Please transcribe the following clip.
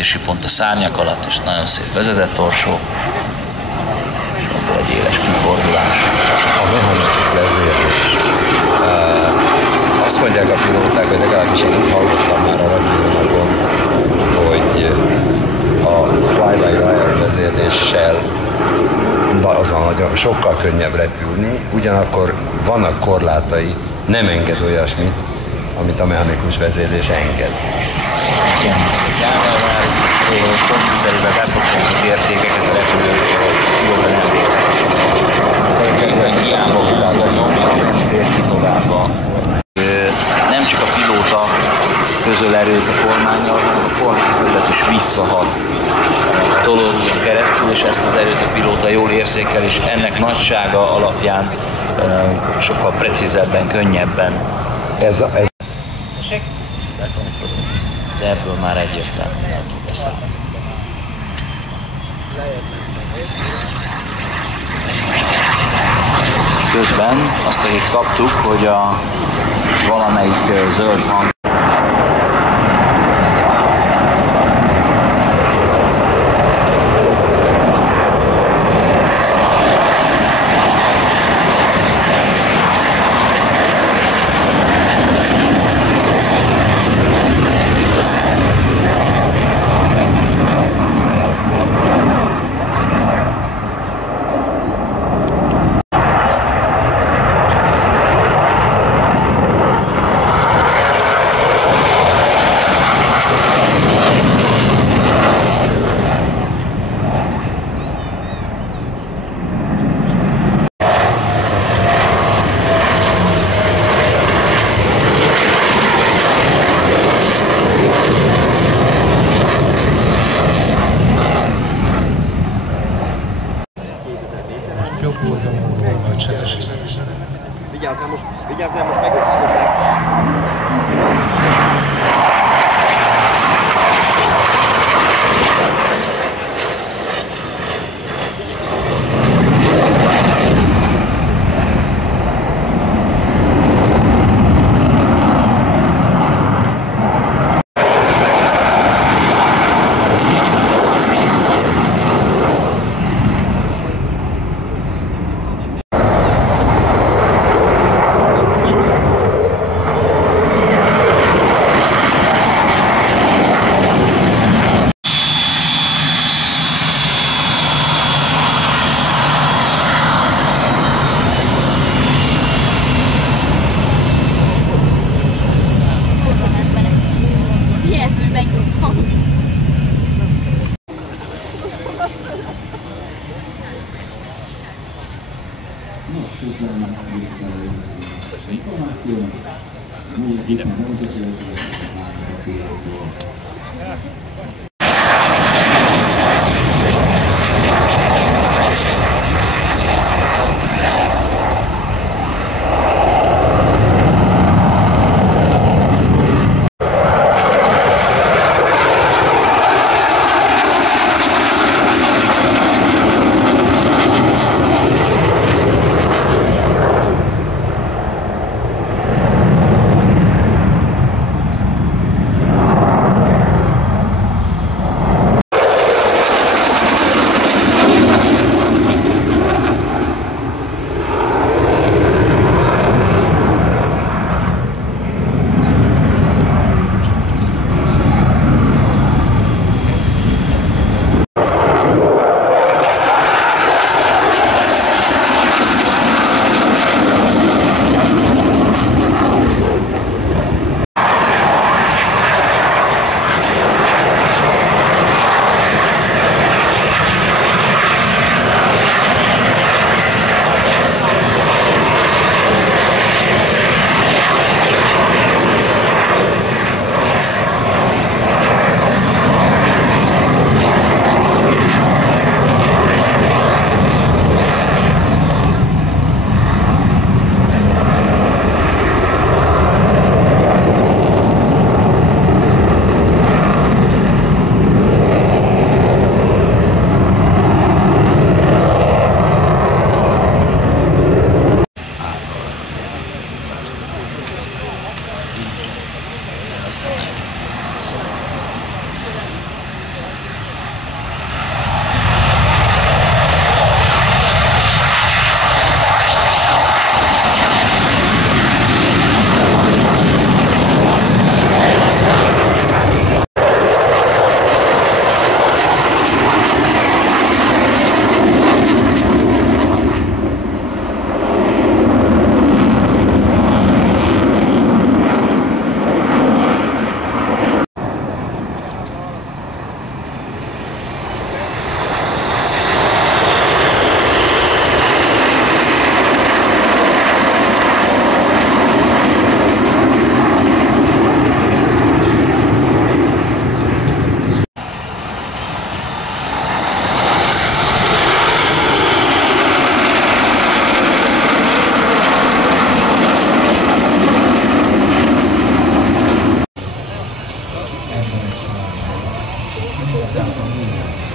emésztési pont a szárnyak alatt, és nagyon szép vezetett torsó, és abból egy éles kifordulás. A mechanikus vezérlés. Azt mondják a pilóták, hogy legalábbis én itt hallottam már a repülőnapon, hogy a fly-by-wire vezérléssel azon nagyon sokkal könnyebb repülni, ugyanakkor vannak korlátai, nem enged olyasmit, amit a mechanikus vezérlés enged. Igen, már komputerébe beprogramozott értékeket a repülőről jól nem végre. Ezekben hiába utána nyomja, nem tér ki tovább. Nem csak a pilóta közöl erőt a kormánnyal, hanem a kormányfelület is visszahat a tolódón keresztül, és ezt az erőt a pilóta jól érzékel, és ennek nagysága alapján sokkal precízebben, könnyebben. De ebből már egyértelműen nem fog beszélni. Közben azt a hírt kaptuk, hogy a valamelyik zöld hang Vigyázzál, most megőrülés lesz. Utána